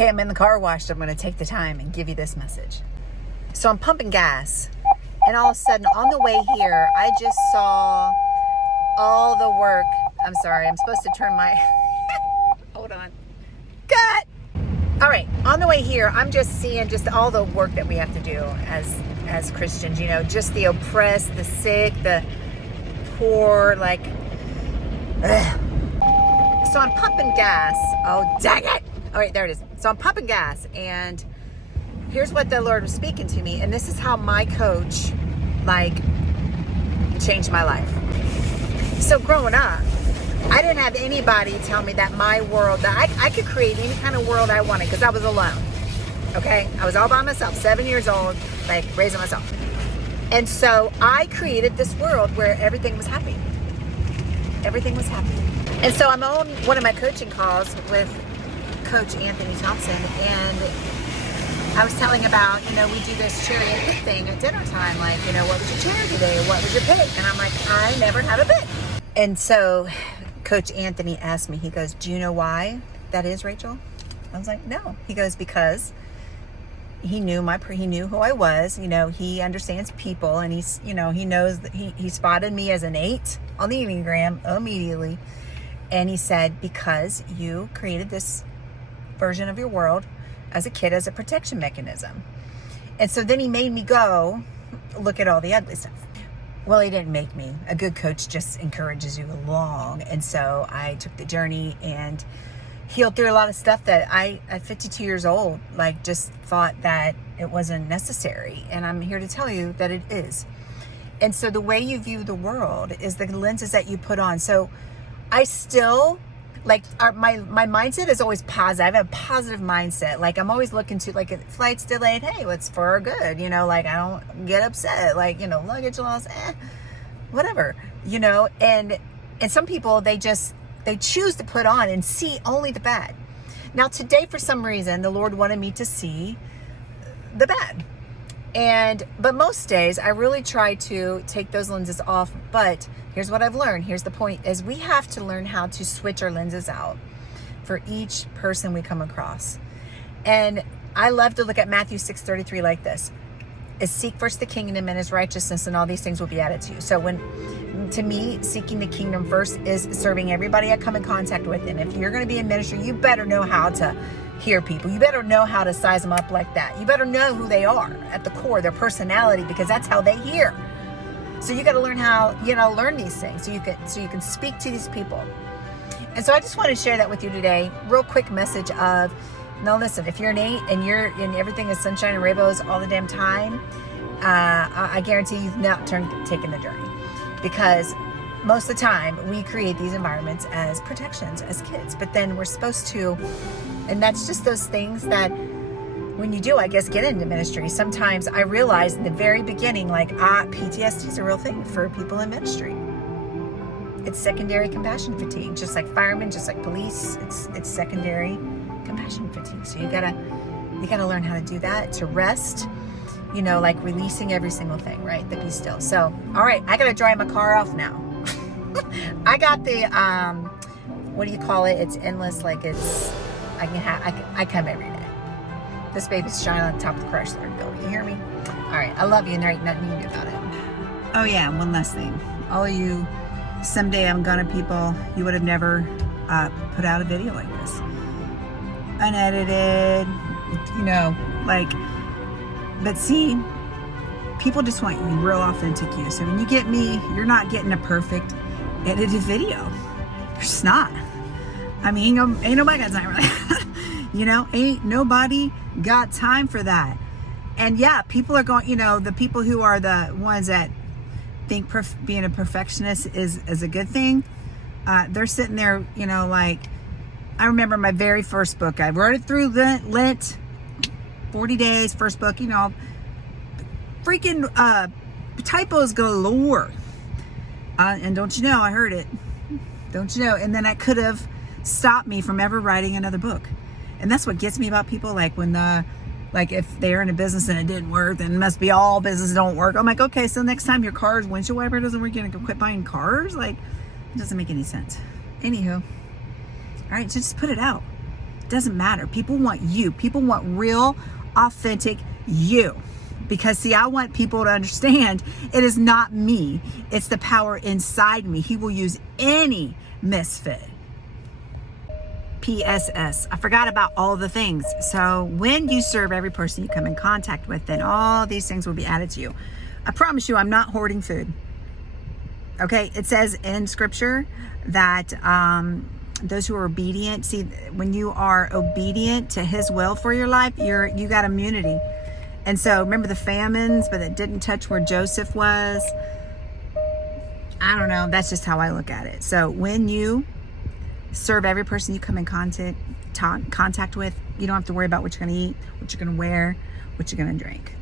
Okay, I'm in the car wash. I'm going to take the time and give you this message. So I'm pumping gas, and all of a sudden on the way here, I just saw all the work. I'm sorry, I'm supposed to turn my, hold on. Cut! All right, on the way here, I'm just seeing just all the work that we have to do as Christians, you know, just the oppressed, the sick, the poor, like, ugh. So I'm pumping gas. Oh, dang it! All right, there it is. So I'm pumping gas, and here's what the Lord was speaking to me, and this is how my coach, like, changed my life. So growing up, I didn't have anybody tell me that my world, that I could create any kind of world I wanted, because I was alone. Okay? I was all by myself, 7 years old, like, raising myself. And so I created this world where everything was happy. Everything was happy. And so I'm on one of my coaching calls with Coach Anthony Thompson, and I was telling about, you know, we do this charity and pick thing at dinner time, like, you know, what was your charity day, or what was your pick? And I'm like, I never have a pick. And so Coach Anthony asked me, he goes, do you know why that is, Rachel? I was like, no. He goes, because he knew who I was, you know, he understands people, and he's, you know, he knows that he spotted me as an 8 on the Enneagram immediately. And he said, because you created this version of your world as a kid as a protection mechanism. And so then he made me go look at all the ugly stuff. Well, he didn't make me. A good coach just encourages you along. And so I took the journey and healed through a lot of stuff that I, at 52 years old, like, just thought that it wasn't necessary. And I'm here to tell you that it is. And so the way you view the world is the lenses that you put on. So I still, like, my mindset is always positive. I have a positive mindset. Like, I'm always looking to, like, if flight's delayed, hey, it's for our good, you know, like, I don't get upset, like, you know, luggage loss, whatever, you know. And some people, they choose to put on and see only the bad. Now today, for some reason, the Lord wanted me to see the bad. But most days I really try to take those lenses off. But here's what I've learned. Here's the point, is we have to learn how to switch our lenses out for each person we come across. And I love to look at Matthew 6:33 like this, is seek first the kingdom and his righteousness, and all these things will be added to you. So to me, seeking the kingdom first is serving everybody I come in contact with. And if you're going to be in ministry, you better know how to hear people. You better know how to size them up like that. You better know who they are at the core, their personality, because that's how they hear. So you got to learn how, you know, learn these things so you can speak to these people. And so I just want to share that with you today. Real quick message of, now listen, if you're an 8 and everything is sunshine and rainbows all the damn time, I guarantee you've not taken the journey, because most of the time we create these environments as protections as kids, but then we're supposed to, and that's just those things that when you do, I guess, get into ministry, sometimes I realized in the very beginning, like, PTSD is a real thing for people in ministry. It's secondary compassion fatigue, just like firemen, just like police. It's secondary compassion fatigue. So you gotta learn how to do that, to rest, you know, like releasing every single thing, right? The be still. So, all right, I gotta drive my car off now. I got the, what do you call it? It's endless, like it's, I come every day. This baby's shining on the top of the Chrysler building. You hear me? All right, I love you, and there ain't nothing you can do about it. Oh yeah, one last thing. All of you someday I'm gonna people, you would have never put out a video like this. Unedited, you know, like, but see, people just want you real authentic you. So when you get me, you're not getting a perfect edited video. You're just not. I mean, ain't nobody got time for that. You know, ain't nobody got time for that. And yeah, people are going, you know, the people who are the ones that think being a perfectionist is a good thing. They're sitting there, you know, like, I remember my very first book. I wrote it through Lent, 40 days, first book, you know, freaking typos galore. And don't you know, I heard it. Don't you know? And then I could have stopped me from ever writing another book. And that's what gets me about people, like when like if they're in a business and it didn't work, then it must be all businesses don't work. I'm like, okay, so next time your car's windshield wiper doesn't work, you're gonna quit buying cars? Like, it doesn't make any sense. Anywho, all right, just put it out. Doesn't matter. People want you. People want real, authentic you. Because see, I want people to understand it is not me. It's the power inside me. He will use any misfit. PSS. I forgot about all the things. So when you serve every person you come in contact with, then all these things will be added to you. I promise you, I'm not hoarding food. Okay, it says in scripture that those who are obedient, see, when you are obedient to his will for your life, you got immunity. And so remember the famines, but it didn't touch where Joseph was. I don't know. That's just how I look at it. So when you serve every person you come in contact with, you don't have to worry about what you're going to eat, what you're going to wear, what you're going to drink.